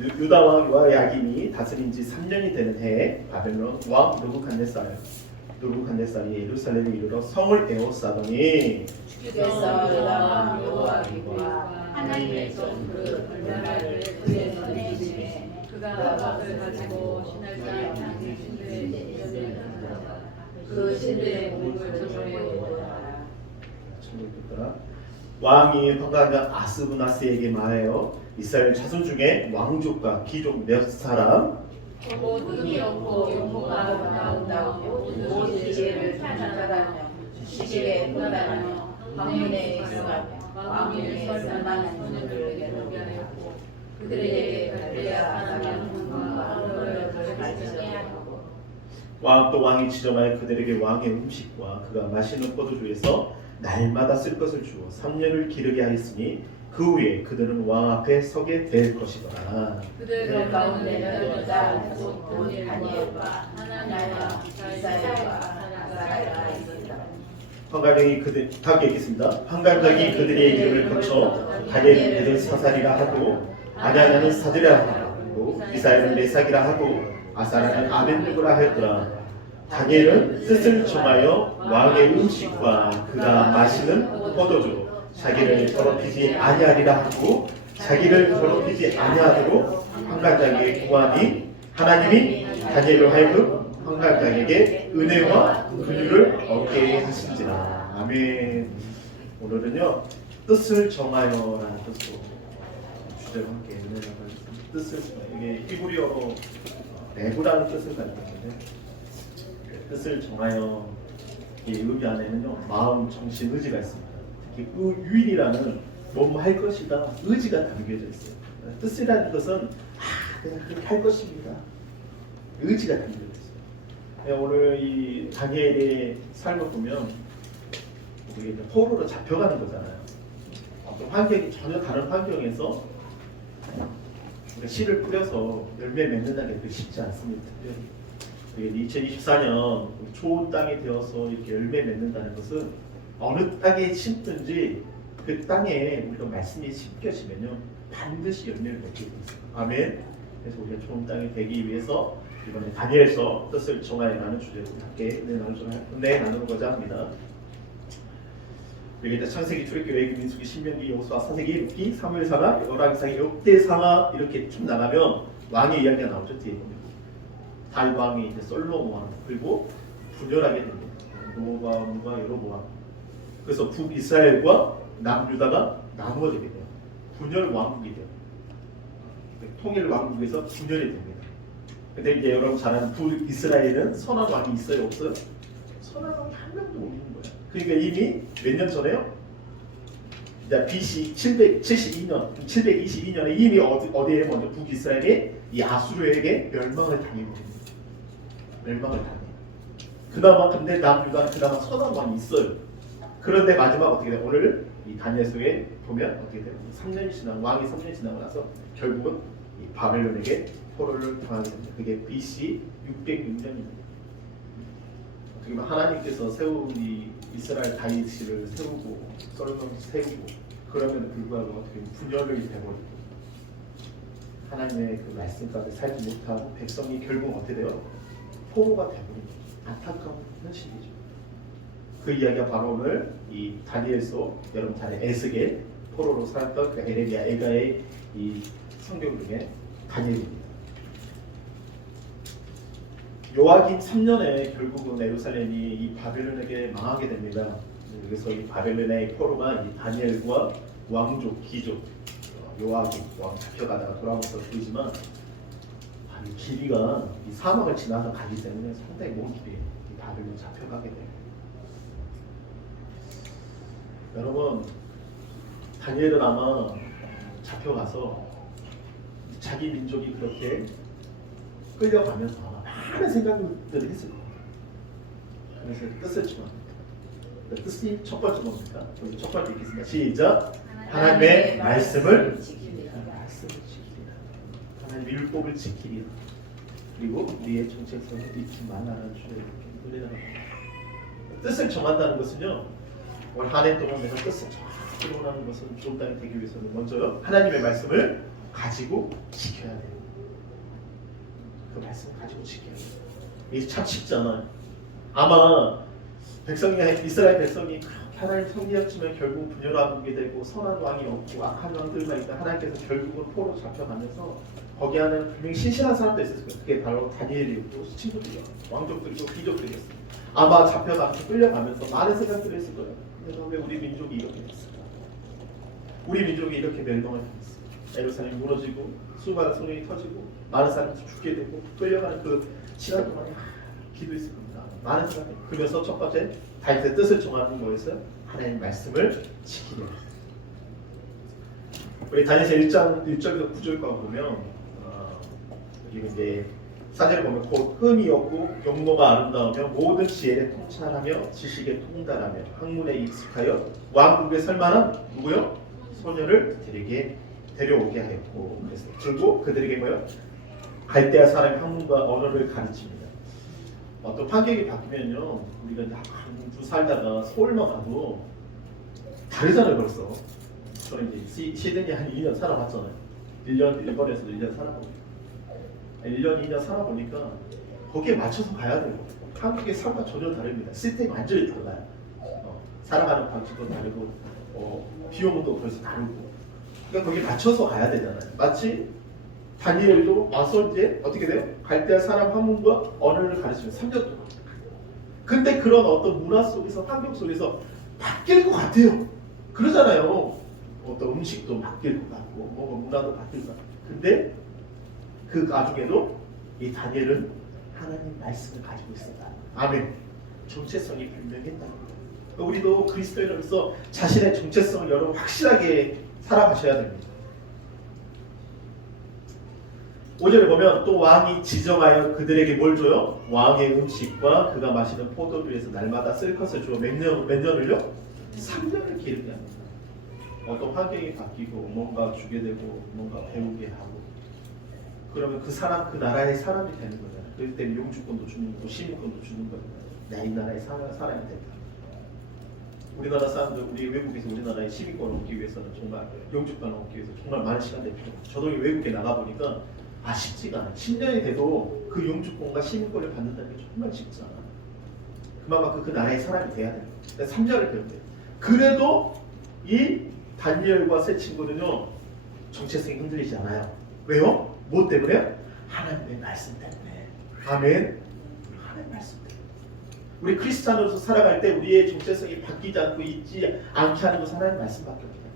유다 왕 요야김이 다스린 지 3년이 되는 해에 바벨론 왕 느부갓네살이 예루살렘에 이르러 성을 에워싸더니 주께서 유다 왕 여호와김과 하나님의 종그 얼마를 그에서 내심에 그가 법을 가지고 신할자 향기 신들의 이전에 그 신들의 목을 저주하였더라. 왕이 황관장 아스브나스에게 말하여 이스라엘 자손 중에 왕족과 귀족 몇 사람 곧 의미 없고 용모가 나온다고 모든 지혜를 찬양하며 시기에 분당하며 방문에 있어가며 왕의 설만한 분들에게 노비하였고 그들에게 갈대아 아사람과 언어를 가르치게 하고 왕 또 왕이 지정하여 그들에게 왕의 음식과 그가 마시는 포도주에서 날마다 쓸 것을 주어 3년을 기르게 하였으니 그 후에 그들은 왕 앞에 서게 될 것이더라. 그들 가운데는 유다 곧 다니엘과 하나냐와 이사야와 아사랴가 있었다. 황관장이 다 읽겠습니다. 황관장이 그들의 이름을 거쳐 다니엘은 베델사살이라 하고 아냐냐는 사드랴라 하고 이사야는 메삭이라 하고 아사랴는 아벤누고라 하였더라. 다니엘은 뜻을 정하여 왕의 음식과 그가 마시는 포도주 자기를 더럽히지 아니하리라 하고 자기를 더럽히지 아니하도록 황관장에게 구하니 하나님이 다니엘로 하여금 황관장에게 은혜와 긍휼을 얻게 하신지라. 아멘. 오늘은요 뜻을 정하여라는 뜻으로 주제와 함께 은혜라고 하겠습니다. 뜻을 정하여. 이게 히브리어로 내부라는 뜻을 가지고 있는데 뜻을 정하여 이 의미 안에는요 마음, 정신, 의지가 있습니다. 특히 유일이라는 뭐뭐 할 것이다 의지가 담겨져 있어요. 뜻이라는 것은 내가 그렇게 할 것입니다. 의지가 담겨져 있어요. 오늘 이 다니엘의 삶을 보면 우리 포로로 잡혀가는 거잖아요. 어떤 환경이 전혀 다른 환경에서 씨를 뿌려서 열매 맺는다는 게 쉽지 않습니다. 2024년 좋은 땅이 되어서 이렇게 열매 맺는다는 것은 어느 땅에 심든지 그 땅에 우리가 말씀이 심겨지면요 반드시 열매를 맺게 되어 있어요. 아멘. 그래서 우리가 좋은 땅이 되기 위해서 이번에 다니엘서 뜻을 정하여라는 주제로 함께 은혜 나누고자 합니다. 여기 창세기, 출애굽기, 레위기, 민수기, 신명기, 여호수아, 사세기, 룻기, 사무엘사나, 열왕기상, 역대상하 이렇게 쭉 나가면 왕의 이야기가 나오죠. 뒤에 보면 다윗 왕이 이제 솔로몬 왕 그리고 분열하게 됩니다. 로보암과 여로보암. 그래서 북이스라엘과 남유다가 나누어지게 돼요. 분열 왕국이 돼요. 통일 왕국에서 분열이 됩니다. 근데 이제 여러분 잘 아는 북이스라엘은 선한 왕이 있어요, 없어요? 선한 왕이 한 명도 없는 거예요. 그러니까 이미 몇 년 전에요? 이제 BC 722년에 이미 어디에 먼저 북이스라엘이 이 아수르에게 멸망을 당해버립니다. 멸망을 당해요. 그나마 근데 남유다는 그나마 선한 왕이 있어요. 그런데 마지막 어떻게 돼요? 오늘 이 다니엘서에 보면 어떻게 돼요? 3년이 지나고 왕이 3년이 지나고 나서 결국은 이 바벨론에게 포로를 당하게 됩니다. 그게 BC 606년입니다. 어떻게 보면 하나님께서 세운 이 이스라엘 다윗을 세우고 솔로몬을 세우고 그러면 불구하고 어떻게 보면 분열을 돼버리고 하나님의 그 말씀까지 살지 못하고 백성이 결국 어떻게 돼요? 포로가 돼버립니다. 안타까운 현실이죠. 그 이야기가 바로 오늘 이 다니엘서 여러분 잘 에스겔 포로로 살았던 그 에레미야 에가의 이 성경 중에 다니엘입니다. 요아김 3년에 결국은 예루살렘이 이 바벨론에게 망하게 됩니다. 그래서 이 바벨론의 포로가 이 다니엘과 왕족, 귀족 요아김 왕 잡혀가다가 돌아와서 보이지만 이 길이가 이 사막을 지나서 가기 때문에 상당히 먼 길이에요. 이 바벨론 잡혀가게 돼요. 여러분 다니엘은 아마 잡혀가서 자기 민족이 그렇게 끌려가면서 아마 많은 생각들을 했을 거예요. 그래서 뜻을 정합니다. 뜻이 첫 번째 뭡니까? 우리 첫 번째 읽겠습니다. 시작. 하나님의 말씀을 지키리라. 하나님의 율법을 지키리라. 그리고 우리의 정체성을 잊지 말라는 주의 은혜가 뜻을 정한다는 것은요. 올 한 해 동안 내가 뜻을 정하기로 하는 것은 좋은 땅이 되기 위해서는 먼저요. 하나님의 말씀을 가지고 지켜야 돼요. 그 말씀을 가지고 지켜야 돼요. 이게 참 쉽잖아요. 아마 이스라엘 백성이 하나님 성리였지만 결국 분열하게 되고 선한 왕이 없고 악한 왕들만 있다 하나님께서 결국은 포로 잡혀가면서 거기 안에 분명히 신실한 사람도 있었을 거예요. 그게 바로 다니엘이었고 친구들이요, 왕족들이고 귀족들이었어요. 아마 잡혀가면서 끌려가면서 많은 생각들을 했을 거예요. 근데 왜 우리 민족이 이렇게 됐을까? 우리 민족이 이렇게 멸망을 당했어. 예루살렘이 무너지고 수많은 소년이 터지고 많은 사람들이 죽게 되고 끌려가는 그 시간 동안에 기도했을 겁니다. 많은 생각들. 그러면서 첫 번째 다윗의 뜻을 정하는 거였어요. 하나님의 말씀을 지키려 했어요. 우리 다니엘 1장 1절부터 9절까지 보면 여기 이제 사절을 보면 곧 흠이 없고 용모가 아름다우며 모든 지혜에 통찰하며 지식에 통달하며 학문에 익숙하여 왕국에 설만한 누구요? 소녀를 그들에게 데려오게 하였고 그래서 그리고 그들에게 뭐요? 갈대아 사람의 학문과 언어를 가르칩니다. 어떤 환경이 바뀌면요, 우리가 이제 한두 살다가 서울만 가도 다르잖아요. 벌써 저는 이제 시드니 한 2년 살아봤잖아요. 1년 일본에서도 1년 살아보니까 1년 2년 살아보니까 거기에 맞춰서 가야 돼요. 한국의 삶과 전혀 다릅니다. 시스템이 완전히 달라요. 살아가는 방식도 다르고 비용도 벌써 다르고, 그러니까 거기에 맞춰서 가야 되잖아요. 마치 다니엘도 와서 이제 어떻게 돼요? 갈대아 사람 학문과 언어를 가르치면 3년 동안. 근데 그런 어떤 문화 속에서, 환경 속에서 바뀔 것 같아요. 그러잖아요. 어떤 음식도 바뀔 것 같고 뭔가 문화도 바뀔 것 같고. 근데 그 나중에도 이 다니엘은 하나님 말씀을 가지고 있었다. 아멘. 정체성이 분명했다. 우리도 그리스도인으로서 자신의 정체성을 여러분 확실하게 살아가셔야 됩니다. 5절에 보면 또 왕이 지정하여 그들에게 뭘 줘요? 왕의 음식과 그가 마시는 포도주에서 날마다 쓸 것을 주어 몇 년을요? 3년을 기르게 합니다. 어떤 환경이 바뀌고 뭔가 주게 되고 뭔가 배우게 하고 그러면 그 사람, 그 나라의 사람이 되는 거잖아요. 그럴 때는 영주권도 주는 거고 시민권도 주는 거잖아요. 나 이 나라에 살아야 된다. 우리나라 사람들, 우리 외국에서 우리나라의 시민권을 얻기 위해서는 정말 영주권을 얻기 위해서 정말 많은 시간들이 필요해요. 저도 외국에 나가보니까 쉽지가 않아요. 10년이 돼도 그 영주권과 시민권을 받는다는 게 정말 쉽지 않아요. 그만큼 그 나라의 사람이 돼야 돼요. 3년을 배워야 돼요. 그래도 이 다니엘과 세 친구는요, 정체성이 흔들리지 않아요. 왜요? 뭐 때문에? 하나님의 말씀 때문에. 아멘. 하나님의 말씀 때문에. 우리 크리스찬으로서 살아갈 때 우리의 정체성이 바뀌지 않고 있지 않게 하는 것은 하나님의 말씀밖에 없어요.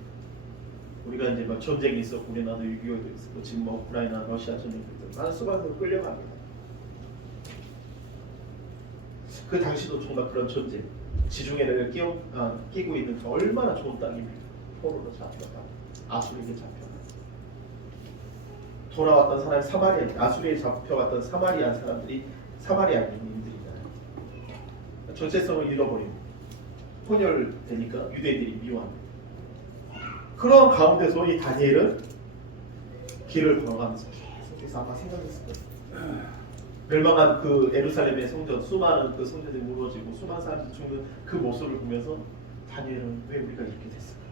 우리가 이제 막 전쟁이 있었고 우리나라도 6.25도 있었고 지금 뭐 우크라이나 러시아 전쟁도 있었고 많은 수반으로 끌려갑니다. 그 당시도 정말 그런 전쟁, 지중해를 끼고 있는 얼마나 좋은 땅입니까? 포로로 잡혀가, 아수리에게 잡혀가. 돌아왔던 사람이 아수리에 잡혀갔던 사마리안 사람들이 사마리아인들이잖아요. 정체성을 잃어버립니다. 혼혈되니까 유대인들이 미워합니다. 그런 가운데서 이 다니엘은 길을 걸어가면서 계속해서 아마 생각했을 거예요. 멸망한 그 예루살렘의 성전, 수많은 그 성전이 무너지고 수많은 사람들이 죽는 그 모습을 보면서 다니엘은 왜 우리가 이렇게 됐을까?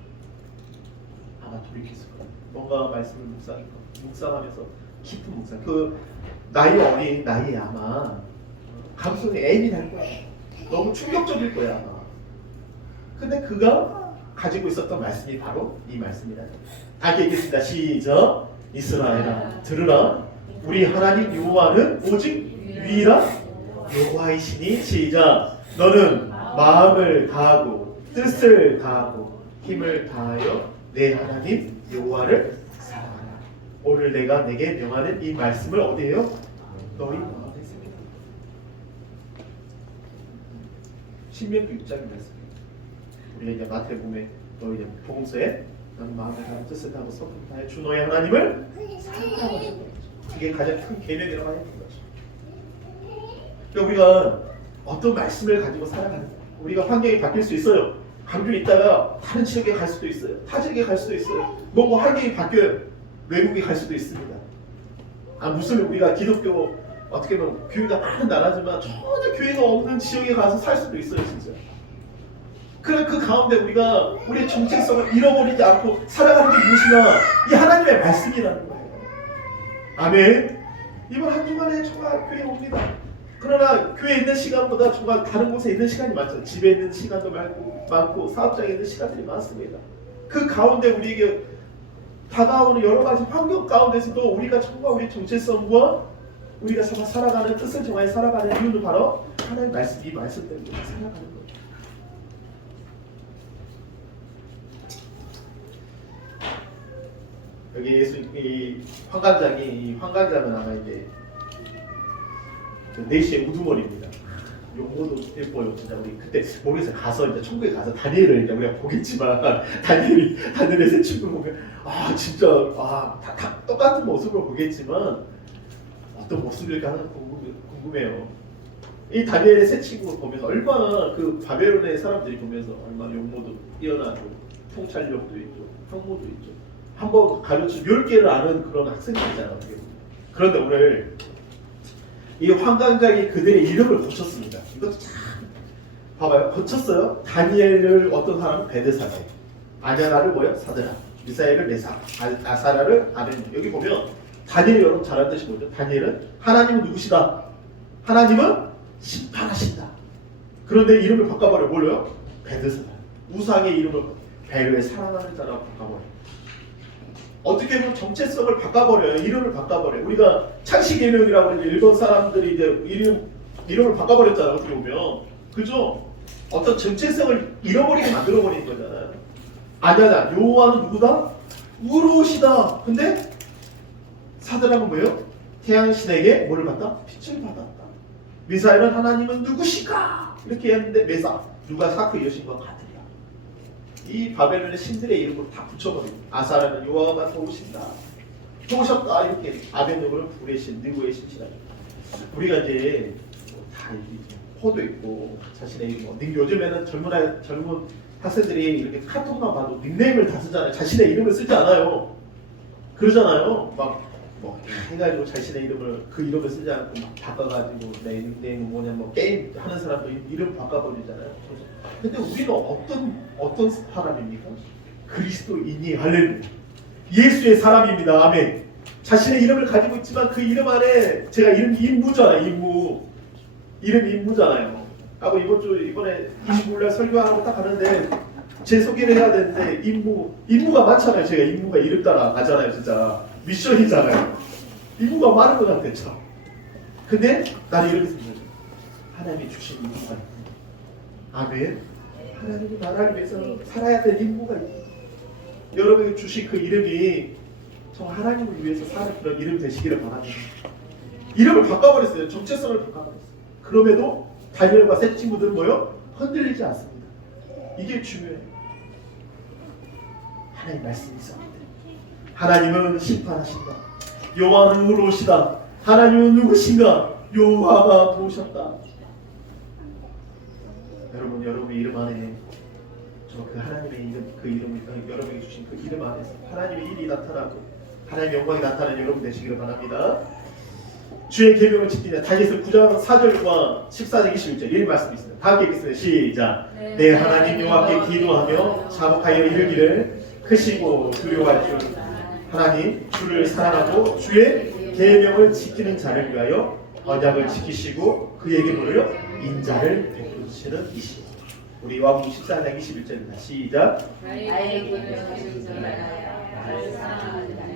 아마 돌이켰을 거예요. 뭔가 말씀을 묵상하면서 깊은 묵상. 그 나이 어린 나이에 아마 감성이 애인이 될 거야. 너무 충격적일 거야 아마. 근데 그가 가지고 있었던 말씀이 바로 이 말씀이다. 다 읽겠습니다. 시작. 이스라엘아 들으라. 우리 하나님 여호와는 오직 유일한 여호와이시니. 시작. 너는 마음을 다하고 뜻을 다하고 힘을 다하여 내 하나님 여호와를 사랑하라. 오늘 내가 내게 명하는 이 말씀을 어디에요? 너희 마음에 새기라. 신명기 6장의 말씀. 우리가 이제 마태복음에 너 이제 복음서에 너는 마음을 다하고 뜻을 다하고 성품을 다해 주 너의 하나님을 사랑하라고 하신 거죠. 그게 가장 큰 계명이라고 하는 거죠. 그러니까 우리가 어떤 말씀을 가지고 살아가는 거예요. 우리가 환경이 바뀔 수 있어요. 강주에 있다가 다른 지역에 갈 수도 있어요. 타 지역에 갈 수도 있어요. 뭔가 환경이 바뀌어요. 외국에 갈 수도 있습니다. 무슨 우리가 기독교 어떻게 보면 교회가 많은 나라지만 전혀 교회가 없는 지역에 가서 살 수도 있어요, 진짜. 그래 그 가운데 우리가 우리의 정체성을 잃어버리지 않고 살아가는 게 무엇이냐? 이 하나님의 말씀이라는 거예요. 아멘. 이번 한 주간에 정말 교회 옵니다. 그러나 교회에 있는 시간보다 정말 다른 곳에 있는 시간이 많죠. 집에 있는 시간도 많고 사업장에 있는 시간들이 많습니다. 그 가운데 우리에게 다가오는 여러 가지 환경 가운데서도 우리가 정말 우리 정체성과 우리가 정말 살아가는 뜻을 정말 살아가는 이유는 바로 하나님 말씀, 이 말씀 때문에 살아가는 거예요. 여기 예수 이 환관장은 아마 이제 그 4시의 우두머리입니다. 용모도 예뻐요. 진짜 우리 그때 모르겠어요. 가서 이제 천국에 가서 다니엘을 이제 우리가 보겠지만 다니엘의 새 친구 보면 진짜 다 똑같은 모습으로 보겠지만 어떤 모습일까 하는 궁금해요. 이 다니엘의 새 친구를 보면서 얼마나 그 바벨론의 사람들이 보면서 얼마나 용모도 뛰어나고 통찰력도 있고 형모도 있죠. 한번 가르쳐 10개를 아는 그런 학생들이잖아요. 그런데 오늘 이 환관장이 그들의 이름을 고쳤습니다. 이것도 참 봐봐요. 고쳤어요. 다니엘을 어떤 사람은 베드사다, 아냐나를 뭐요? 사드라, 미사엘을 메사, 아사라를 아벤. 여기 보면 다니엘 여러분 잘 아는 뜻이 뭐죠? 다니엘은 하나님은 누구시다? 하나님은 심판하신다. 그런데 이름을 바꿔버려. 뭘로요? 베드사다. 우상의 이름을 벨의 사랑하는 자라고 바꿔버려. 어떻게 보면 정체성을 바꿔버려요. 이름을 바꿔버려요. 우리가 창시개명이라고 하는 일본 사람들이 이제 이름을 바꿔버렸잖아요. 어떻게 보면. 그죠? 어떤 정체성을 잃어버리게 만들어버린 거잖아요. 아냐냐, 여호와는 누구다? 우로시다. 근데 사드락은 뭐예요? 태양신에게 뭐를 받다? 빛을 받았다. 미사엘은 하나님은 누구시까? 이렇게 했는데 메사, 누가 사크 여신과 같으랴. 이 바벨론의 신들의 이름으로 다 붙여버리고, 아사라는 여호와가 도우셨다 이렇게. 아벤누고는 불의 신, 느고의 신이라. 우리가 이제 다 호도 있고 자신의 이름. 요즘에는 젊은 학생들이 이렇게 카톡만 봐도 닉네임을 다 쓰잖아요. 자신의 이름을 쓰지 않아요. 그러잖아요. 뭐 해가지고 자신의 이름을 그 이름을 쓰지 않고 막 바꿔가지고 내 닉네임은 뭐냐, 뭐 게임 하는 사람도 이름 바꿔버리잖아요. 근데 우리는 어떤 사람입니까? 그리스도인이, 할렐루야. 예수의 사람입니다. 아멘. 자신의 이름을 가지고 있지만 그 이름 안에 제가 임무잖아요. 이름이 임무잖아요. 하고 이번에 29일날 설교하고 딱 가는데 제 소개를 해야 되는데 임무가 많잖아요. 제가 임무가 이름 따라 가잖아요. 진짜 미션이잖아요. 임무가 많은 것 같아요. 참. 근데 나는 이렇게 생각해요. 하나님이 주신 임무가 있고, 아멘. 하나님이 나라를 위해서 살아야 될 임무가 있고, 여러분이 주신 그 이름이 정말 하나님을 위해서 사는 그런 이름 되시기를 바랍니다. 이름을 바꿔버렸어요. 정체성을 바꿔버렸어요. 그럼에도 다니엘과 새 친구들은 뭐요? 흔들리지 않습니다. 이게 중요해요. 하나님 말씀이 있었는데 하나님은 심판하신다. 여호와는 의로우시다. 하나님은 누구신가? 여호와가 도우셨다. 여러분의 이름 안에 그 하나님의 이름을 여러분이 주신 그 이름 안에서 하나님의 일이 나타나고 하나님의 영광이 나타나는 여러분 되시기를 바랍니다. 주의 계명을 지키자. 다니엘서 9장 4절과 14장 21절 이 말씀이 있습니다. 다 함께 읽겠습니다. 시작. 내 하나님 여호와께 기도하며 자복하여 이르기를 크시고 두려워할 줄 하나님 주를 사랑하고 주의 계명을 지키는 자를 위하여 언약을 지키시고 그에게 뭐래요? 인자를 베푸시는 이시오. 우리 요한복음 14장 21절입니다. 시작. 나의 계명을 지키라. 나를 사랑하는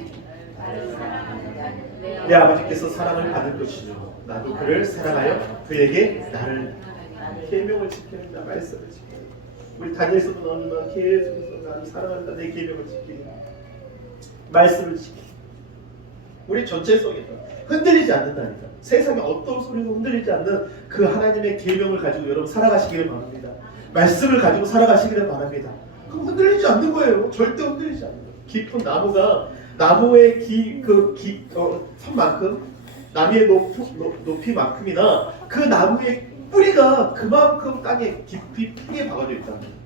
내 아버지께서 사랑을 받을 것이요 나도 그를 사랑하여 그에게 나를 계명을 지키는 자, 말씀을 지키는. 우리 다니엘서도 나오지만 계속해서 나를 사랑한다, 내 계명을 지키는 말씀을 지키는. 우리 전체성이다. 흔들리지 않는다니까. 세상에 어떤 소리도 흔들리지 않는 그 하나님의 계명을 가지고 여러분 살아가시기를 바랍니다. 말씀을 가지고 살아가시기를 바랍니다. 그럼 흔들리지 않는 거예요. 절대 흔들리지 않는 거예요. 깊은 나무의 선만큼, 나무의 높이만큼이나 그 나무의 뿌리가 그만큼 땅에 깊이 뿌리에 박아져 있다는 거예요.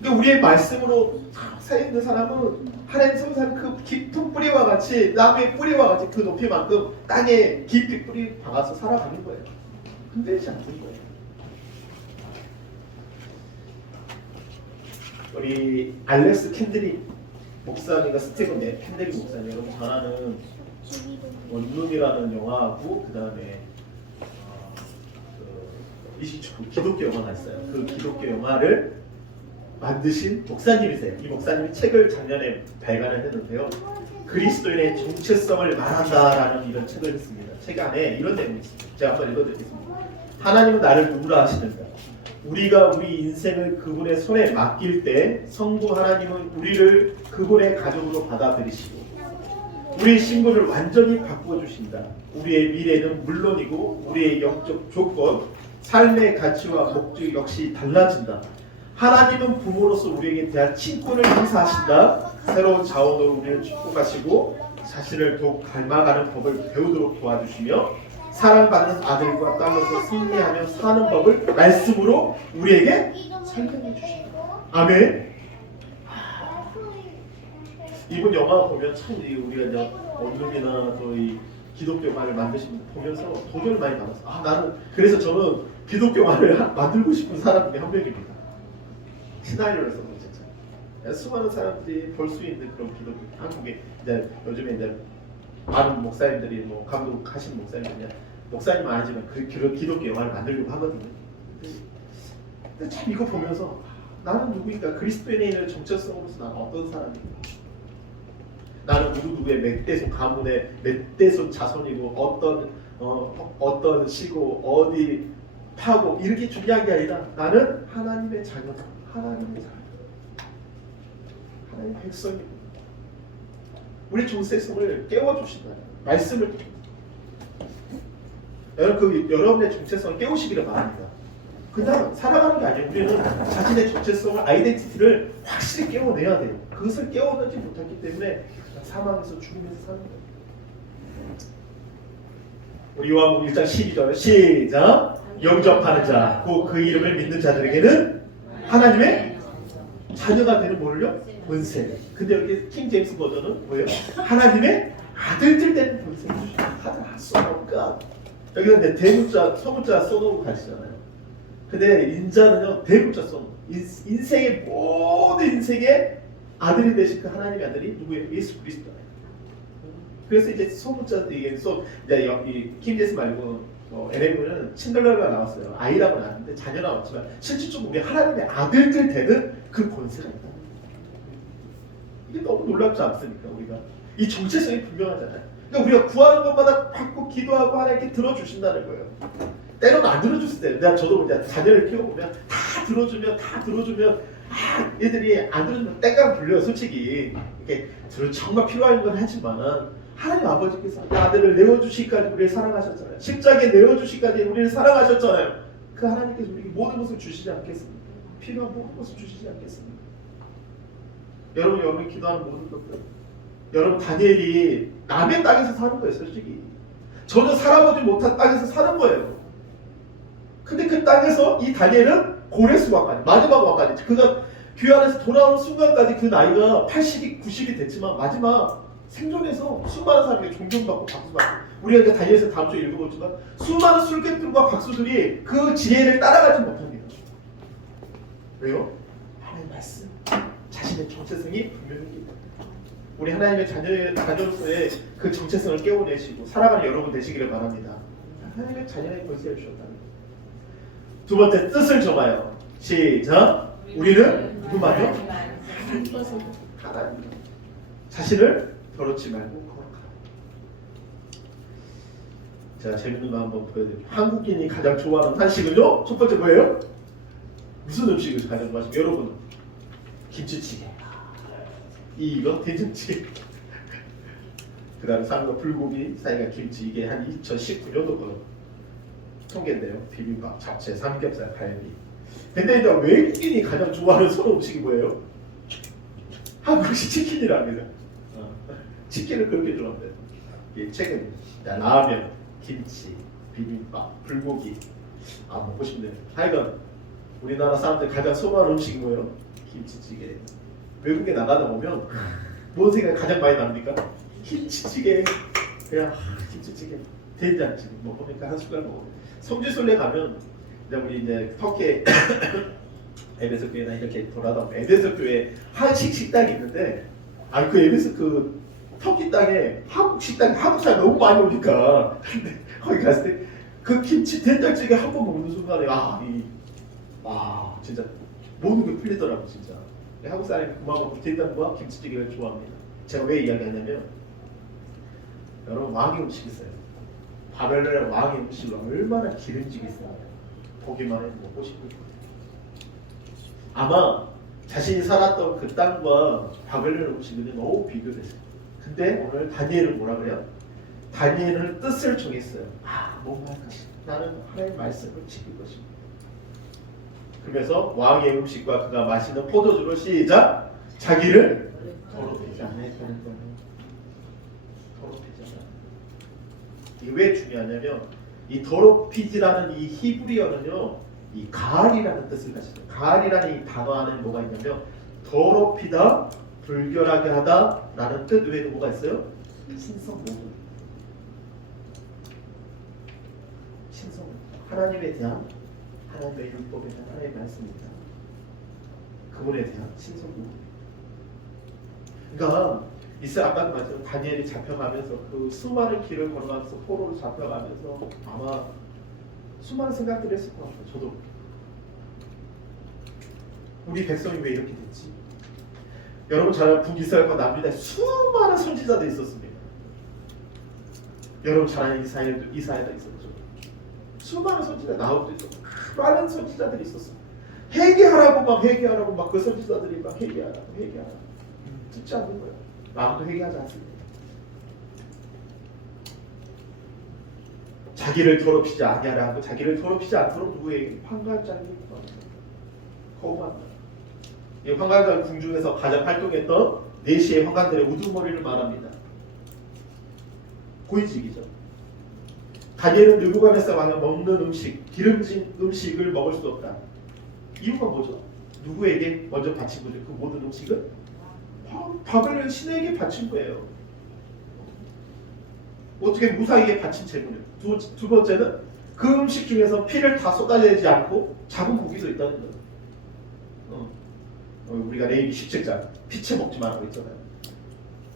근데 우리의 말씀으로 서 있는 사람은 하나님 성산 그 깊은 뿌리와 같이, 나무의 뿌리와 같이 그 높이만큼 땅에 깊이 뿌리 박아서 살아가는 거예요. 흔들리지 않는 거예요. 우리 알렉스 캔들이 목사님과 스티븐 펜데리 목사님, 여러분 잘 아는 원룸이라는 영화하고 그 다음에 기독교 영화가 있어요. 그 기독교 영화를 만드신 목사님이세요. 이 목사님이 책을 작년에 발간을 했는데요. 그리스도인의 정체성을 말한다라는 이런 책을 했습니다. 책 안에 이런 내용이 있습니다. 제가 한번 읽어드리겠습니다. 하나님은 나를 누구라 하시는가? 우리가 우리 인생을 그분의 손에 맡길 때 성부 하나님은 우리를 그분의 가족으로 받아들이시고 우리의 신분을 완전히 바꿔주신다. 우리의 미래는 물론이고 우리의 영적 조건, 삶의 가치와 목적 역시 달라진다. 하나님은 부모로서 우리에게 대한 친권을 행사하신다. 새로운 자원으로 우리를 축복하시고 자신을 더욱 닮아가는 법을 배우도록 도와주시며 사랑받는 아들과 딸로서 승리하며 사는 법을 말씀으로 우리에게 설명해 주신다. 아멘. 이분 영화 보면 참 우리가 이제 원룸이나 또 이 기독교 영화를 만드신 분 보면서 도전을 많이 받았어요. 나는 그래서 저는 기독교 영화를 만들고 싶은 사람 중에 한 명입니다. 시나리오를 써서 진짜 수많은 사람들이 볼 수 있는 그런 기독교, 한국에 이제 요즘에 이제 많은 목사님들이 뭐 감독하신 목사님들이 목사님은 아니지만 그 기독교 영화를 만들려고 하거든요. 근데 참 이거 보면서 나는 누구인가? 그리스도인의 정체성으로서 나는 어떤 사람인가? 나는 누구의 멧돼손 가문의 멧돼손 자손이고 어떤 시고 어디 파고 이렇게 중요한 게 아니라 나는 하나님의 자녀다. 하나님의 자녀. 하나님의 백성이고 우리 정체성을 깨워주신다. 말씀을 여러분의 정체성을 깨우시기를 바랍니다. 그냥 살아가는 게 아니에요. 우리는 자신의 정체성을, 아이덴티티를 확실히 깨워내야 돼요. 그것을 깨워내지 못했기 때문에 사망에서 죽으면서 사는 거예요. 우리 요한복음 1장 12절 시작. 영접하는 자, 곧 그 이름을 믿는 자들에게는 하나님의 자녀가 되는 뭘요? 권세. 근데 여기 킹 제임스 버전은 뭐예요? 하나님의 아들들 되는 권세를 주시죠. 하나님과 여기는 이제 대문자, 소문자 써놓고 가시잖아요. 근데 인자는요 대문자 써놓고 인생의 모든 인생의 아들이 되신 그 하나님의 아들이 누구예요? 예수 그리스도예요. 그래서 이제 소문자 이게 이제 여기 킹 제임스 말고 NM은 친들러가 나왔어요. 아이라고 나왔는데 자녀 나왔지만 실질적으로 우리 하나님의 아들들 되는 그 권세가 있다. 이게 너무 놀랍지 않습니까? 우리가 이 정체성이 분명하잖아요. 그러니까 우리가 구하는 것마다 받고 기도하고 하나님께 들어주신다는 거예요. 때로는 안 들어줬을 때, 내가 저도 이제 자녀를 키워보면 다 들어주면 얘들이 안 들어주면 때가 불려요. 솔직히 이렇게 정말 필요한 건 하지만 하나님 아버지께서 아들을 내어주시기까지 우리를 사랑하셨잖아요. 십자가에 내어주시기까지 우리를 사랑하셨잖아요. 그 하나님께서 우리에게 모든 것을 주시지 않겠습니까? 필요한 모든 것을 주시지 않겠습니까? 여러분이 기도하는 모든 것들, 여러분 다니엘이 남의 땅에서 사는 거예요. 솔직히 전혀 살아보지 못한 땅에서 사는 거예요. 근데 그 땅에서 이 다니엘은 고레스 왕까지, 마지막 왕까지, 그가 귀환에서 돌아오는 순간까지 그 나이가 80이 90이 됐지만 마지막 생존에서 수많은 사람에게 존경받고 박수받고, 우리가 이제 다니엘서 다음 주에 읽어보지만 수많은 술객들과 박수들이 그 지혜를 따라가지 못합니다. 왜요? 하나님의 말씀, 자신의 정체성이 분명히 있다. 우리 하나님의 자녀로서의 그 정체성을 깨워내시고 살아가는 여러분 되시기를 바랍니다. 하나님의 자녀의 권세를 주셨다는 거예요. 두 번째, 뜻을 정하여. 시작. 우리는 누구만요? 하나님께서 하나님. 자신을 더럽지 말고 거룩하라. 제가 재밌는 거 한번 보여드릴게요. 한국인이 가장 좋아하는 한식은요? 첫 번째 뭐예요? 무슨 음식을 가장 좋아하시면 여러분, 김치찌개. 이거 된장찌개. 그 다음에 쌈과 불고기, 사이가 김치. 이게 한 2019년도 통계인데요. 비빔밥, 잡채, 삼겹살, 갈비. 근데 이제 외국인이 가장 좋아하는 선호 음식이 뭐예요? 한국식 치킨이랍니다. 치킨을 그렇게 좋아한대요. 최근 라면, 김치, 비빔밥, 불고기. 먹고 싶네요. 하여간 우리나라 사람들 가장 선호하는 음식이 뭐예요? 김치찌개. 외국에 나가다 보면 뭔 생각이 가장 많이 납니까? 김치찌개. 그냥 김치찌개, 된장찌개 먹으니까 한 숟갈 먹어. 성지순례 가면 우리 이제 터키 에베소 교회나 이렇게 돌아다 보면 에베소 교회 한식 식당이 있는데 아니 그 에베소 그 터키 땅에 한국 식당에 한국 사람 너무 많이 오니까 근데 거기 갔을 때 그 김치 된장찌개 한 번 먹는 순간에 진짜 모든 게 풀리더라고 진짜. 한국 사람이 그만 먹고 된장과 김치찌개를 좋아합니다. 제가 왜 이야기하냐면 여러분 왕의 음식 있어요. 바벨론의 왕의 음식은 얼마나 기름지겠어요. 보기만 해도 먹고 싶을 거예요. 아마 자신이 살았던 그 땅과 바벨론 음식은 너무 비교됐어요. 근데 오늘 다니엘은 뭐라 그래요? 다니엘은 뜻을 정했어요. 뭔가 할 것이다. 나는 하나님의 말씀을 지킬 것이다. 그래서 왕의 음식과 그가 마시는 포도주로 시작 자기를 더럽히지 않아야 되는 거예요. 더럽히지 않아. 이게 왜 중요하냐면 이 더럽히지라는 이 히브리어는요, 이 가알이라는 뜻을 가지고 가알이라는 이 단어 안에 뭐가 있냐면 더럽히다, 불결하게 하다라는 뜻 외에도 뭐가 있어요? 신성 모드. 신성 하나님에 대한 하나님의 율법에 대한 하나님의 말씀입니다. 그분에 대한 신성 모드. 그러니까 아까도 말했지만 다니엘이 잡혀가면서 그 수많은 길을 걸어가면서 포로로 잡혀가면서 아마 수많은 생각들을 했을 것 같아요. 저도 우리 백성이 왜 이렇게 됐지? 여러분 잘 아는 북이스라엘과 남유다에 수많은 선지자들이 있었습니다. 여러분 잘 아는 이사야도 있었죠. 수많은 선지자 나오도 있었고 많은 선지자들이 있었어요. 회개하라고 막 그 선지자들이 막 회개하라고 듣지 않는 거예요. 마음도 회개하지 않습니다. 자기를 더럽히지 아니하라 하고 자기를 더럽히지 않도록 누구에게 환관장이 거부한다. 이 환관장 궁중에서 가장 활동했던 4시의 환관들의 우두머리를 말합니다. 고위직이죠. 다니엘은 느부갓네살 왕은 먹는 음식, 기름진 음식을 먹을 수 없다. 이유가 뭐죠? 누구에게 먼저 바친 거죠? 그 모든 음식은 바벨론 신에게 바친 거예요. 어떻게 무사히게 바친 재물이에요. 두 번째는 그 음식 중에서 피를 다 쏟아내지 않고 잡은 고기도 있다는 거예요. 우리가 레위기 17장 피채 먹지 말라고 했잖아요.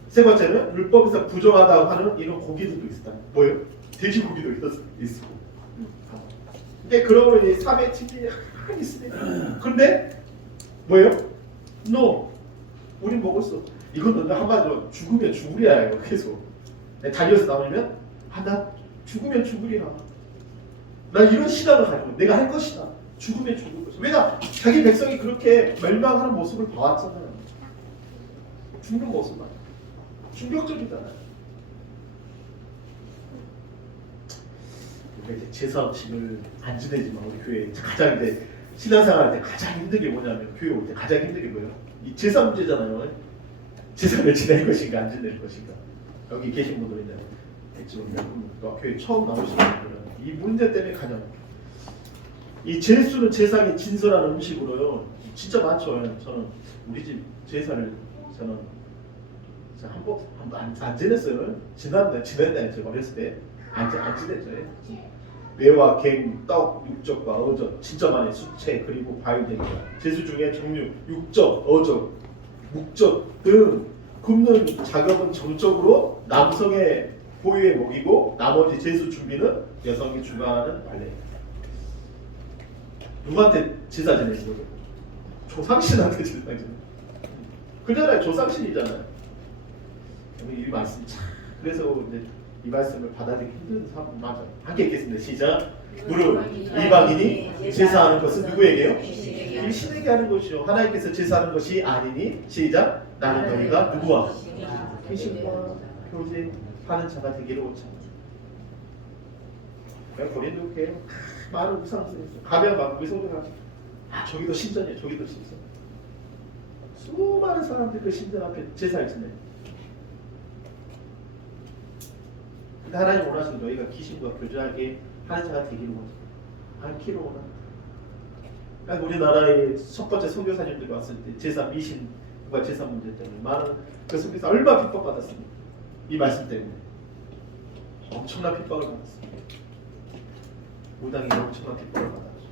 세 번째는 율법에서 부정하다고 하는 이런 고기들도 있다. 뭐예요? 돼지고기도 있고. 근데 그러므로 이제 3의 팁이 한 있습니다. 그런데 뭐예요? 우린 먹을 수 없어. 이건 한마디로 죽으면 죽으리야. 계속 다니엘서 나오면 나 죽으면 죽으리라. 나 이런 신앙을 가지고 내가 할 것이다. 죽으면 죽을 것이다. 왜냐? 자기 백성이 그렇게 멸망하는 모습을 봐왔잖아요. 죽는 모습만 충격적이잖아요. 이제 제사 음식을 안 지내지만 우리 교회 가장 이제 신앙생활 할 때 가장 힘든 게 뭐냐면 교회 올 때 가장 힘든 게 뭐예요? 이 제사 문제잖아요. 제사를 지낼 것인가 안 지낼 것인가. 여기 계신 분들은 지금 교회 처음 나오시는 분들은 이 문제 때문에 가장 이 제수는 제사의 진솔한 음식으로요. 진짜 많죠. 저는 우리 집 제사를 저는 안 지냈어요. 지냈나요? 제가 어렸을 때 안 지냈죠. 매와 갱, 떡, 육젓과 어젓 진짜 많이 수채 그리고 과일들 제수 중에 종류 육젓, 어젓, 묵젓 등 굽는 작업은 정적으로 남성의 고유의 목이고 나머지 제수 준비는 여성이 주관하는 관례입니다. 누구한테 제사 지내는 거죠? 조상신한테 제사 지내는 그잖아요. 조상신이잖아요. 이 말씀 참 그래서 이제 이 말씀을 받아들이기 힘든 사람 맞아요. 함께 읽겠습니다. 시작. 무릇 이방인이 제사하는 것은 누구에게요? 이 신에게 하는 것이요 하나님께서 제사하는 것이 아니니 시작. 나는 너희가 누구와 회심과 교제하는 자가 되기를 원합니다. 고린도 교회 많은 우상들이 있어요. 가면 막 우리 성도가 저기도 신전이에요. 저기도 신전. 수많은 사람들이 그 신전 앞에 제사를 지내요. 근데 하나님 원하시는 너희가 귀신과 교제하게 하는 자가 되기를 원합니다. 않기를 원합니다. 그러니까 우리나라의 첫 번째 선교사님들이 왔을 때 제사 미신과 제사 문제 때문에 많은 그 선교사 얼마나 핍박받았습니까? 이 말씀 때문에 엄청난 핍박을 받았습니다. 무당이 엄청난 핍박을 받았죠.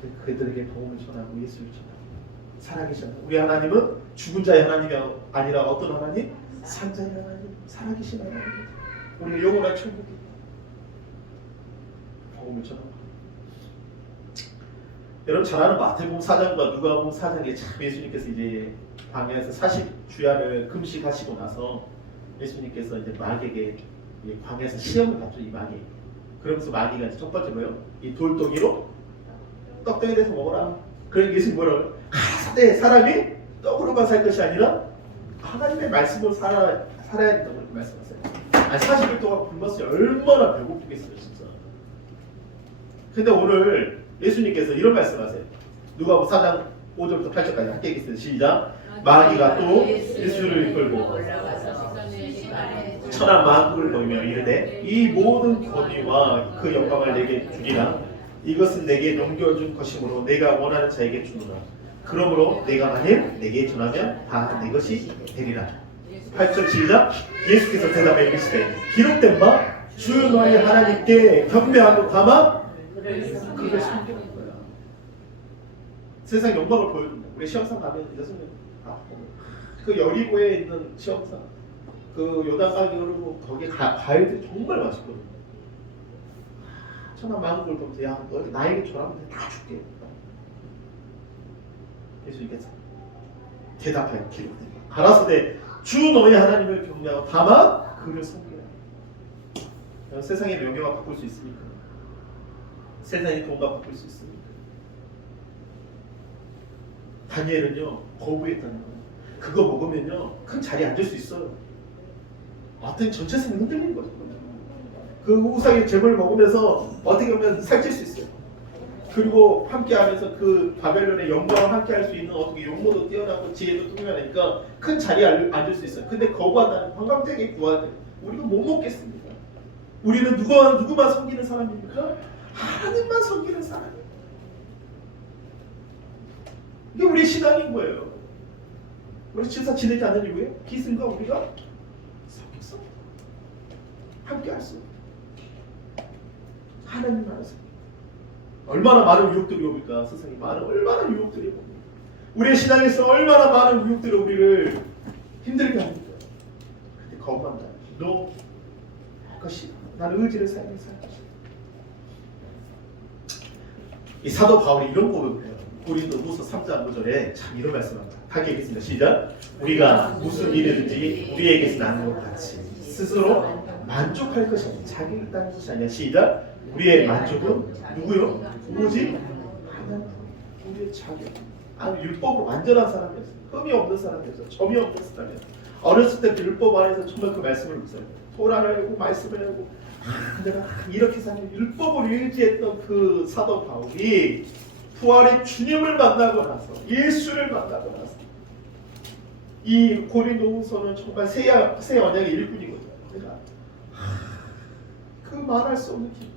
근데 그들에게 복음을 전하고 예수를 전하고 살아계신 하나님. 우리 하나님은 죽은 자의 하나님이 아니라 어떤 하나님? 산자의 하나님, 살아계신 하나님. 우리 영원한 천국이 복음을 전합니다. 여러분 잘 아는 마태복음 4장과 누가복음 4장에 참 예수님께서 이제 광야에서 40주야를 금식하시고 나서 예수님께서 이제 마귀에게 광야에서 시험을 받죠. 이 마귀. 그러면서 마귀가 이제 첫 번째 뭐예요? 이 돌덩이로 떡덩이 돼서 먹어라. 그러니까 예수님 뭐라고요? 가사대 사람이 떡으로만 살 것이 아니라 하나님의 말씀으로 살아야 된다고 이렇게 말씀하세요. 아니 40일 동안 굶었어요. 얼마나 배고프겠어요 진짜. 근데 오늘 예수님께서 이런 말씀하세요. 누가복음 4장 5절부터 8절까지 함께 읽겠습니다. 시작. 마귀가 또 예수를 이끌고 천하 만국을 보이며 이르되 이 모든 권위와 그 영광을 내게 주리라. 이것은 내게 넘겨준 것이므로 내가 원하는 자에게 주노라. 그러므로 내가 만일 내게 전하면 다 내 것이 되리라. 8절 시작. 예수께서 대답하여 이르시되 기록된 바 주 너희 하나님께 경배하고 다만 그를 섬기는 거야. 세상 영광을 보여준다. 우리 시험상 가면 예수님 그 여리고에 있는 시험상 그 요단강이 흐르고 거기에 과일들이 정말 맛있거든요. 천하 만국을 보면서 야 너 나에게 줘라면 다 줄게. 예수님께서 대답하여 기록된 바 가라사대 주 너희 하나님을 경배하고 다만 그를 섬기라. 세상의 명예와 바꿀 수 있습니까? 세상의 돈과 바꿀 수 있습니까? 다니엘은요 거부했다는 거예요. 그거 먹으면요 큰 자리에 앉을 수 있어요. 어떤 전체 생이 흔들리는 거죠. 그 우상의 재물을 먹으면서 어떻게 보면 살찔 수 있어요. 그리고 함께하면서 그 바벨론의 영광을 함께할 수 있는 어떻게 용모도 뛰어나고 지혜도 뛰어나니까 큰 자리에 앉을 수 있어요. 근데 거부한다는 관광객의 구하대 우리가 못 먹겠습니다. 우리는 누구만 섬기는 사람입니까? 하나님만 섬기는 사람이에요. 이게 우리 신앙인 거예요. 우리 제사 지내지 않는 이유에 기승과 우리가 섬겼어. 함께 할 수 없다. 하나님만 섬겨. 얼마나 많은 유혹들이 옵니까? 세상에 얼마나 유혹들이 옵니까? 우리의 신앙에서 얼마나 많은 유혹들이 우리를 힘들게 합니까? 근데 거부한다. 너 그것이 나는 의지를 사용해 살 것이다. 이 사도 바울이 이런 고백을 해요. 고린도후서 3장 5절에 참 이런 말씀합니다. 함께 읽겠습니다. 시작. 우리가 무슨 일이든지 우리에게서 나는 것 같이 스스로 만족할 것이 아니라 자기를 따는 것이 아니라 시작. 우리의 만족은 누구요? 오직 하나님. 우리의 자격. 아니 율법으로 완전한 사람이었어요. 흠이 없는 사람이었어요. 점이 없는 사람이었어요. 어렸을 때 율법 안에서 정말 그 말씀을 묵상해요. 토라를 알고 말씀을 알고 내가 이렇게 사는 율법을 의지했던 그 사도 바울이 부활의 주님을 만나고 나서 예수를 만나고 나서 이 고린도후서는 정말 새 언약의 일꾼이거든요. 내가 그 말할 수 없는 기쁨.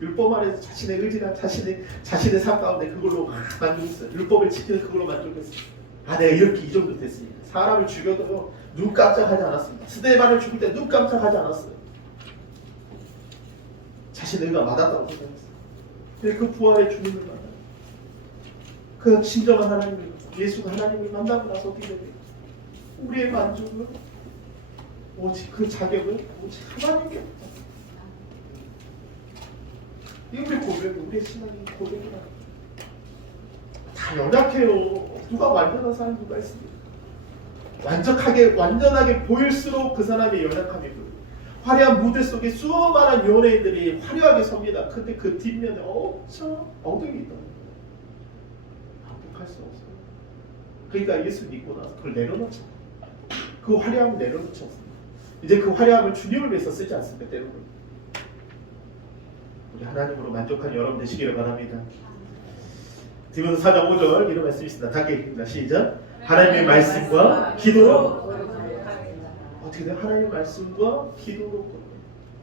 율법 안에서 자신의 의지나 자신의 삶 가운데 그걸로 만족했어요. 율법을 지키는 그걸로 만족했어요. 내가 이렇게 이 정도 됐으니까 사람을 죽여도요 눈 깜짝하지 않았습니다. 스데반을 죽일 때 눈 깜짝하지 않았어요. 자신의 의가 맞았다고 생각했어요. 근데 그 부활의 주님을 만나요. 그 진정한 하나님을 예수가 하나님을 만나고 나서 어떻게 돼요? 우리의 만족은 오직 그 자격은 오직 하나님께 없다. 이 우리 고백은 우리의 신앙이 고백이라. 다 연약해요. 누가 완전한 사람이 누가 있습니까? 완전하게 보일수록 그 사람의 연약함이 보여요. 화려한 무대 속에 수많은 연예인들이 화려하게 섭니다. 근데 그 뒷면에 엄청 엉덩이 있다는 거예요. 반복할 수 없어요. 그러니까 예수 믿고 나서 그걸 내려놓자. 그 화려함을 내려놓지 않습니다. 이제 그 화려함을 주님을 위해서 쓰지 않습니다. 때로는. 우리 하나님으로 만족한 여러분 되시기를 바랍니다. 디모데 4장 5절 이런 말씀이 있습니다. 다 읽습니다. 시작. 하나님의 말씀과 기도로 어떻게 돼요? 하나님의 말씀과 기도로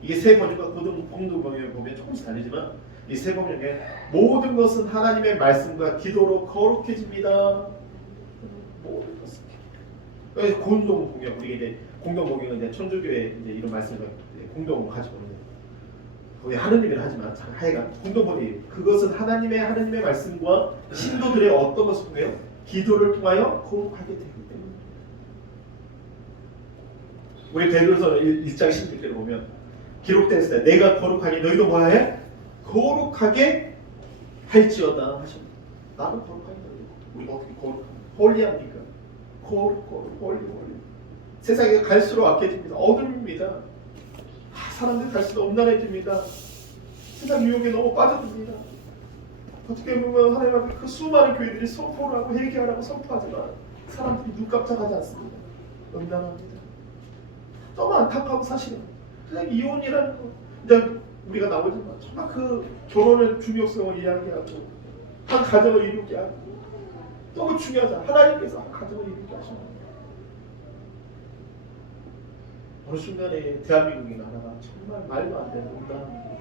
이게 세 번역과 공동번역에 보면 조금씩 다르지만 이 세 번역에 모든 것은 하나님의 말씀과 기도로 거룩해집니다. 모든 것은 공동번역 우리 이제 공동번역은 이제 천주교회 이제 이런 말씀을 공동으로 가지고 있는 거의 하느님이라 하지만 하여간 공동본이 그것은 하나님의 말씀과 신도들의 어떤 것을 통해요? 기도를 통하여 거룩하게 되기 때문에. 우리 베드로서 1장 16절에 보면 기록되었을 때 내가 거룩하니 너희도 뭐야 해? 거룩하게 할지어다 하셨다. 나도 거룩하게 너희도. 우리 어떻게 거룩합니까? 홀리합니까? 거룩 홀리. 세상에 갈수록 악해집니다. 어둠입니다. 사람들이 갈수록 음란해집니다. 세상 유혹에 너무 빠져듭니다. 어떻게 보면 하나님 앞에 그 수많은 교회들이 선포를 하고 회개하라고 선포하지만 사람들이 눈 깜짝하지 않습니다. 음란합니다. 너무 안타까운 사실입니다. 그냥 이혼이라는 거 그냥 우리가 나오지만 정말 그 결혼의 중요성을 이야기하고 한 가정을 이루게 하고 너무 중요하잖아. 하나님께서 한 가정을 이루게 하십니다. 어느 순간에 대한민국의 나라가 정말 말도 안 되는 음란합니다.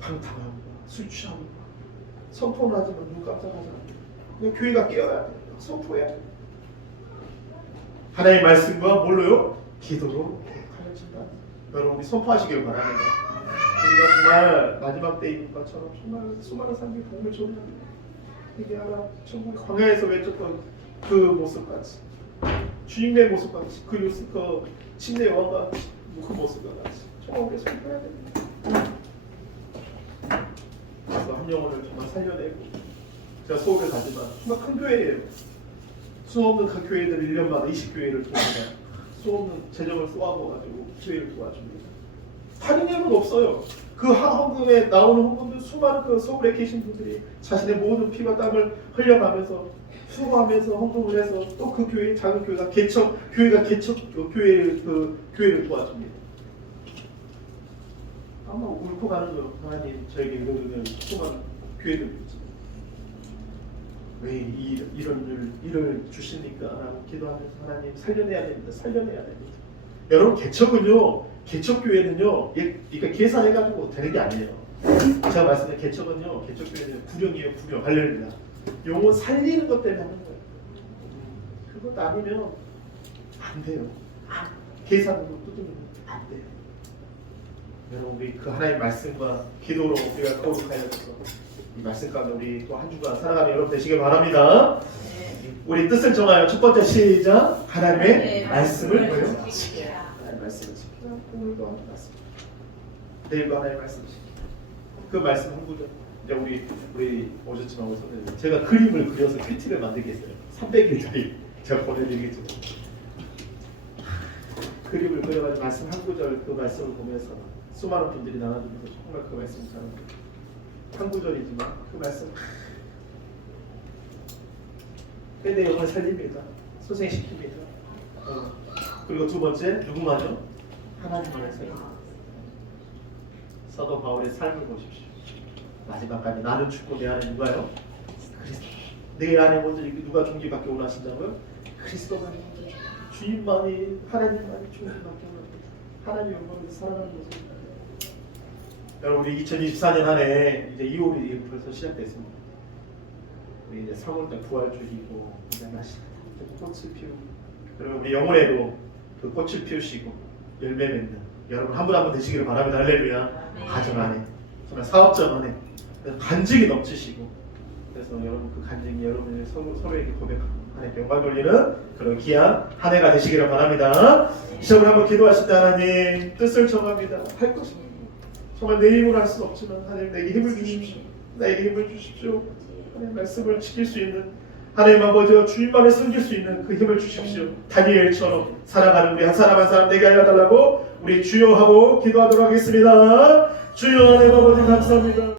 방탕하고 술 취하고 선포를 하지만 눈 깜짝하지 않고 그냥 교회가 깨어야 돼요. 선포해야 돼요. 하나님의 말씀과 뭘로요? 기도로 거룩하여진다. 여러분 우리 선포하시길 바랍니다. 우리가 정말 마지막 때인 것처럼 정말 수많은 사람들이 복음을 전합니다. 회개하라. 정말 광야에서 외쳤던 그 모습같이 주님의 모습같이 그 침례 요한과 그 모습과 같이 정말 우리가 선포해야 됩니다. 그래서 한 영혼을 정말 살려내고 제가 서울에 가지만 정말 큰 교회예요. 수없는 그 교회들 1년마다 20교회를 통해서 수없는 재정을 쏘아모아가지고 교회를 도와줍니다. 할인율은 없어요. 그 헌금에 나오는 헌금들 수많은 그 서울에 계신 분들이 자신의 모든 피와 땀을 흘려가면서 수고하면서 헌금을 해서 또 그 교회 작은 교회가 교회를 도와줍니다. 아마 옳고 가는 거요. 하나님 저에게 이런 수많은 교회들 있지. 왜 이런 일을 주십니까? 라고 기도하면서 하나님 살려내야 됩니다. 여러분 개척교회는요 이거 계산해가지고 되는 게 아니에요. 제가 말씀드린 개척교회는 구령이에요. 구령. 할렐루야. 영혼 살리는 것 때문에 하는 거예요. 그것도 아니면 안 돼요. 계산으로 뜯으면 안 돼요. 여러분 우리 그 하나님의 말씀과 기도로 우리가 거룩하여져서 이 말씀 가운데 우리 또 한 주간 살아가는 여러분 되시길 바랍니다. 우리 뜻을 정하여 첫 번째 시작. 하나님의 말씀을 뭐요? 지키라. 하나님의 말씀을 지키라. 오늘도 하나님의 말씀. 내일도 하나님의 말씀을 지키라. 그 말씀 한 구절. 이제 우리 오셨지만 우리 선생님 제가 그림을 그려서 큐티를 만들겠어요. 300일짜리 제가 보내드리겠지만 그림을 그려가지고 말씀 한 구절 그 말씀을 보면서 수많은 분들이 나눠주면서 정말 그 말씀 한 구절이지만 그 말씀 내 영을 살립니다. 소생시킵니다. 그리고 두 번째 누구만요? 하나님만을 살립니다. 사도 바울의 삶을 보십시오. 마지막까지 나는 죽고 내 안에 누가요? 그리스도. 내 안에 먼저 누가 종기밖에 원하신다고요? 그리스도만이 먼저 주님만이 하나님만이 종기밖에 원합니다. 하나님 영광을 사랑하는 모습입니다. 여러분 우리 2024년 한 해 이제 2월이 벌써 시작됐습니다. 우리 이제 3월달 부활주의고 이제 날씨 꽃을 피우고 그러면 우리 영혼에도 그 꽃을 피우시고 열매 맺는 여러분 한 분 한 분 되시기를 바랍니다. 할렐루야. 가정 안에 정말 사업장 안에 간증이 넘치시고 그래서 여러분 그 간증이 여러분이 서로에게 고백하고 하나님께 영광 돌리는 그런 귀한 한 해가 되시기를 바랍니다. 이 시간을 한번 기도하실 때 하나님 뜻을 정합니다. 할 것입니다. 정말 내 힘으로 할 수는 없지만 하나님 내게 힘을 주십시오. 나에게 힘을 주십시오. 하나님 말씀을 지킬 수 있는 하나님 아버지와 주님만을 섬길 수 있는 그 힘을 주십시오. 다니엘처럼 살아가는 우리 한 사람 한 사람 내게 알려달라고 우리 주여 하고 기도하도록 하겠습니다. 주여 하나님 아버지 감사합니다.